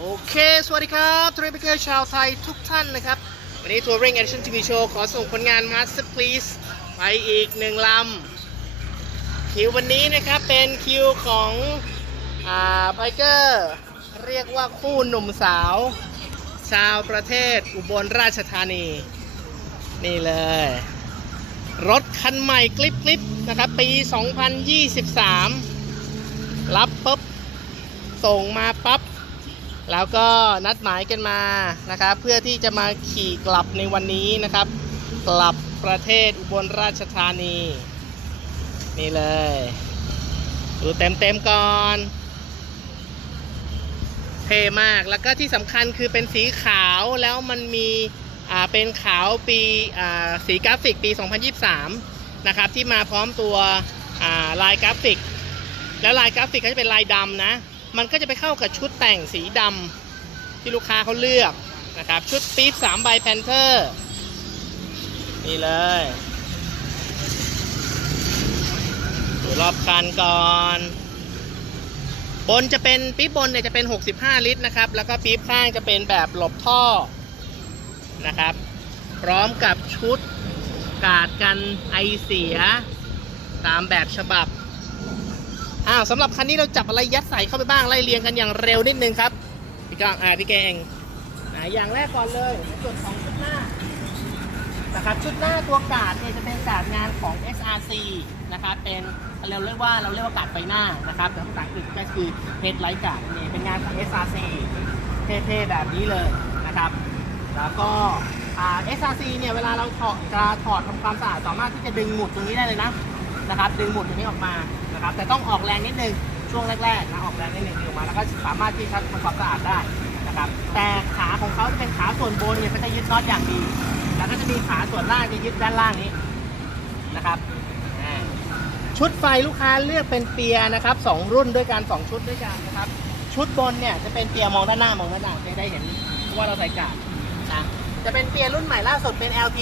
โอเค สวัสดีครับทัวริงเกอร์ชาวไทยทุกท่านนะครับ วันนี้ทัวริงแอดชั่นทีวีโชว์ขอส่งผลงาน Masterpiece ไปอีกหนึ่งลำ คิววันนี้นะครับเป็นคิวของอ่าไบเกอร์เรียกว่าคู่หนุ่มสาว ชาวประเทศอุบลราชธานี นี่เลย รถคันใหม่กลิปกลิปนะครับ ปี 2023 รับปุ๊บ ส่งมาปั๊บ แล้วก็นัดหมายกันมานะครับ เพื่อที่จะมาขี่กลับในวันนี้นะครับ กลับประเทศอุบลราชธานี นี่เลย ดูเต็มเต็มๆก่อนเท่มากแล้วก็ที่สำคัญคือเป็นสีขาวแล้วมันมีอ่าเป็นขาวปีอ่าสีกราฟิกปี 2023 นะครับที่มาพร้อมตัวอ่าลายกราฟิก แล้วลายกราฟิกก็จะเป็นลายดำนะ มันก็จะไปเข้ากับชุดแต่งสีดำที่ลูกค้าเขาเลือกนะครับ ชุดปี๊บ3ใบแพนเทอร์ นี่เลยดูรอบคันก่อนบนจะเป็นปี๊บบนเนี่ยจะเป็น 65 ลิตรนะครับ แล้วก็ปี๊บข้างจะเป็นแบบหลบท่อนะครับ พร้อมกับชุดกาดกันไอเสียตามแบบฉบับ อ้าวสำหรับคันนี้เราจับอะไรยัดใส่เข้าไปบ้างไล่เรียงกันอย่างเร็วนิดนึงครับพี่ก้องอ่าพี่แกงอ่าอย่างแรกก่อนเลยในส่วนของชุดหน้านะครับชุดหน้าตัวกาดเนี่ยจะเป็นกาดงานของ SRC นะครับเป็นเราเรียกว่าเราเรียกว่ากาดไฟหน้านะครับแต่ภาษาอังกฤษก็คือ headlight กาดนี่ยเป็นงานของ SRC เท่ๆแบบนี้เลยนะครับแล้วก็ SRC เนี่ยเวลาเราถอดจะถอดทำความสะอาดสามารถที่จะดึงหมุดตรงนี้ได้เลยนะ นะครับดึงหมุดตรงนี้ออกมานะครับแต่ต้องออกแรงนิดนึงช่วงแรกๆนะออกแรงนิดนึงดึงออกมาแล้วก็สามารถที่จะทำความสะอาดได้นะครับแต่ขาของเขาจะเป็นขาส่วนบนเนี่ยก็จะยึดน็อตอย่างดี แล้วก็จะมีขาส่วนล่างจะยึดด้านล่างนี้นะครับชุดไฟลูกค้าเลือกเป็นเปียนะครับสองรุ่นด้วยกันสองชุดด้วยกันนะครับชุดบนเนี่ยจะเป็นเปียมองด้านหน้ามองด้านหลังจะได้เห็นว่าเราใส่กาดนะจะเป็นเปียร์รุ่นใหม่ล่าสุดเป็น LP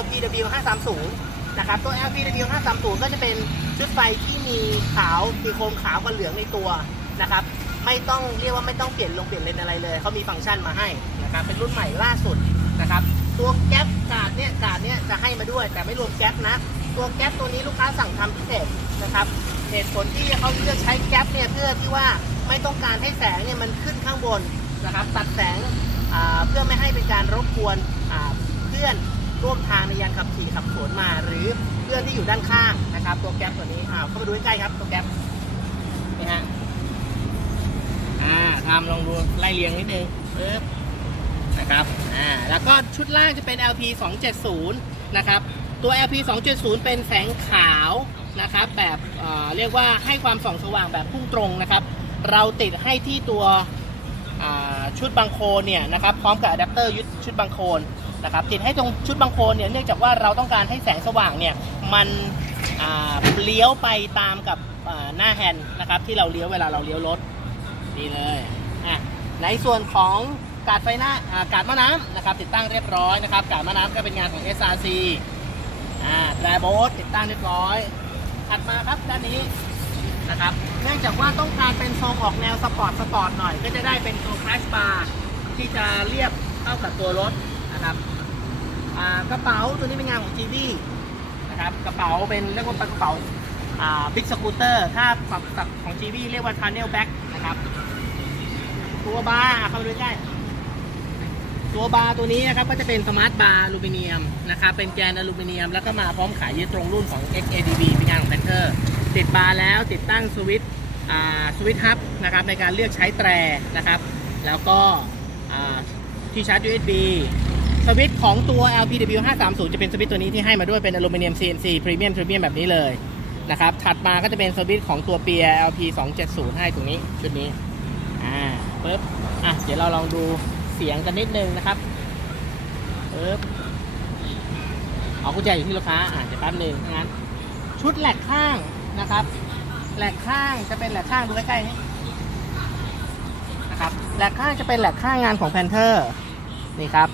LPW 530 นะครับ ตัว LPW 530ก็จะเป็นชุดไฟที่มีขาวมีโคมขาวกับเหลืองในตัวนะครับ ไม่ต้องเรียกว่าไม่ต้องเปลี่ยนลงเปลี่ยนเลนอะไรเลยเขามีฟังก์ชันมาให้นะครับ เป็นรุ่นใหม่ล่าสุดนะครับ ตัวแก๊ปกาดเนี่ยกาดเนี่ยจะให้มาด้วย แต่ไม่รวมแก๊ปนะ ตัวแก๊ปตัวนี้ลูกค้าสั่งทำพิเศษนะครับเหตุผลที่เขาเลือกใช้แก๊ปเนี่ยเพื่อที่ว่าไม่ต้องการให้แสงเนี่ยมันขึ้นข้างบนนะครับ ตัดแสงเพื่อไม่ให้เป็นการรบกวนเพื่อน ร่วมทางในยานขับขี่ขับสวนมา หรือเพื่อนที่อยู่ด้านข้างนะครับ ตัวแก๊ปตัวนี้อ้าวเข้ามาดูใกล้ๆครับตัวแก๊ปนี่ฮะอ่าทำลองดูไล่เรียงนิดนึงปึ๊บนะครับอ่าแล้วก็ชุดล่างจะเป็น LP 270นะครับตัว LP 270 เป็นแสงขาวนะครับแบบเอ่อเรียกว่าให้ความส่องสว่างแบบพุ่งตรงนะครับ เราติดให้ที่ตัวอ่าชุดบังโคลนเนี่ยนะครับพร้อมกับอะแดปเตอร์ยึดชุดบังโคลน นะครับติดให้ตรงชุดบังโคลนเนี่ยเนื่องจากว่าเราต้องการให้แสงสว่างเนี่ยมันเลี้ยวไปตามกับหน้าแฮนด์นะครับที่เราเลี้ยวเวลาเราเลี้ยวรถนี่เลยอะในส่วนของกาดไฟหน้าอากาดมะน้ำนะครับติดตั้งเรียบร้อยนะครับกาดมะน้ำก็เป็นงานของ SRC อ่าแตรโบ๊ทติดตั้งเรียบร้อยถัดมาครับด้านนี้นะครับเนื่องจากว่าต้องการเป็นทรงออกแนวสปอร์ตสปอร์ตหน่อย ก็จะได้เป็นตัวคลาสบาร์ที่จะเรียบเข้ากับตัวรถ นะครับกระเป๋าตัวนี้เป็นงานของ g ีวีนะครับกระเป๋าเป็นเรียกว่าเป็นกระเป๋าบิ๊กสกูตเตอร์ถ้าปรับศัพท์ของ g ีวีเรียกว่าท u นเนลแบ็กนะครับตัวบาร์เข้าไปดูใกล้ตัวบาร์ตัวนี้นะครับก็จะเป็นสมาร์ทบาร์อลูมิเนียมนะครับเป็นแกนอลูมิเนียม แล้วก็มาพร้อมขายยึดตรงรุ่นของ XADV เป็นงานของ Panther ติดบาร์แล้วติดตั้งสวิตช์สวิตช์ฮับนะครับในการเลือกใช้แตรนะครับ แล้วก็ที่ชาร์จ USB สวิตของตัว LPW 530 จะเป็นสวิตตัวนี้ที่ให้มาด้วยเป็นอลูมิเนียม CNC พรีเมียมพรีเมียมแบบนี้เลยนะครับ ถัดมาก็จะเป็นสวิตของตัวเปีย LP 270ให้ตรงนี้ชุดนี้ อ่าปึ๊บ อะ เดี๋ยวเราลองดูเสียงกันนิดนึงนะครับปึ๊บเอากุญแจอยู่ที่ลูกค้า อะเดี๋ยวแป๊บหนึงงั้น ชุดแหลกข้างนะครับ แหลกข้างจะเป็นแหลกข้างดูใกล้ๆนี่นะครับ แหลกข้างจะเป็นแหลกข้างงานของแพนเทอร์ นี่ครับ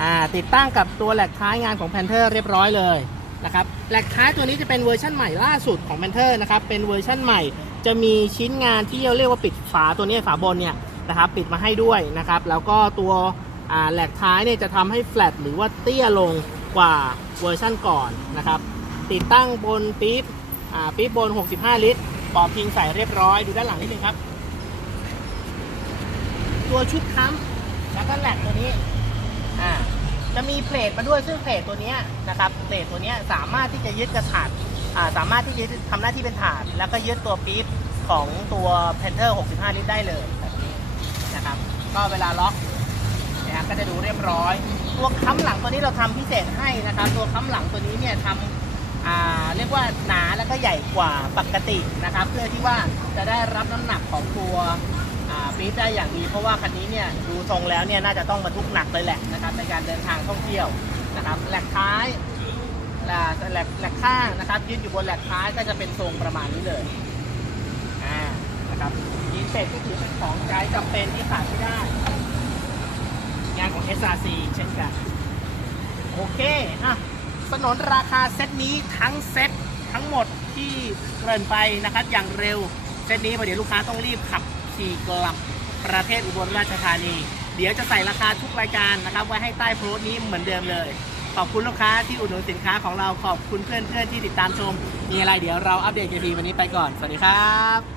อ่าติดตั้งกับตัวแหลกท้ายงานของแพนเทอร์เรียบร้อยเลยนะครับแหลกท้ายตัวนี้จะเป็นเวอร์ชั่นใหม่ล่าสุดของแพนเทอร์นะครับเป็นเวอร์ชั่นใหม่ จะมีชิ้นงานที่เราเรียกว่าปิดฝาตัวนี้ฝาบนเนี่ยนะครับปิดมาให้ด้วยนะครับแล้วก็ตัวแหลกท้ายเนี่ยจะทำให้แฟลตหรือว่าเตี้ยลงกว่าเวอร์ชั่นก่อนนะครับติดตั้งบนปี๊บปี๊บบน 65 ลิตรปอบพิงใส่เรียบร้อยดูด้านหลังนิดนึงครับ ตัวชุดค้ำแล้วก็แหลกตัวนี้ อ่าจะมีเพลทมาด้วยซึ่งเพลทตัวเนี้ยนะครับเพลทตัวเนี้ยสามารถที่จะยึดกระถาดอ่าสามารถที่จะทำหน้าที่เป็นถาด แล้วก็ยึดตัวปี๊บของตัว Panther 65 ลิตรได้เลยแบบนี้นะครับ ก็เวลาล็อกนะครับก็จะดูเรียบร้อย ตัวค้ำหลังตัวนี้เราทำพิเศษให้นะครับ ตัวค้ำหลังตัวนี้เนี่ยทำเรียกว่าหนาแล้วก็ใหญ่กว่าปกตินะครับ เพื่อที่ว่าจะได้รับน้ำหนักของตัว อ่าปี๊บได้อย่างดี เพราะว่าคันนี้เนี่ยดูทรงแล้วเนี่ยน่าจะต้องบรรทุกหนักเลยแหละนะครับในการเดินทางท่องเที่ยวนะครับแหลกท้ายแหลกแหลกข้างนะครับยึดอยู่บนแหลกท้ายก็จะเป็นทรงประมาณนี้เลยอ่านะครับดีเซ็ตก็ถือเป็นของใช้จำเป็นที่ขาดไม่ได้ งานของ SRC เช่นกัน โอเคอะสนนราคาเซตนี้ทั้งเซตทั้งหมดที่เกริ่นไปนะครับอย่างเร็วเซตนี้พอเดี๋ยวลูกค้าต้องรีบขับ ขี่กลับประเทศอุบลราชธานี เดี๋ยวจะใส่ราคาทุกรายการนะครับไว้ให้ใต้โพสต์นี้เหมือนเดิมเลย ขอบคุณลูกค้าที่อุดหนุนสินค้าของเราขอบคุณเพื่อนๆที่ติดตามชม มีอะไรเดี๋ยวเราอัปเดตกันทีวันนี้ไปก่อน สวัสดีครับ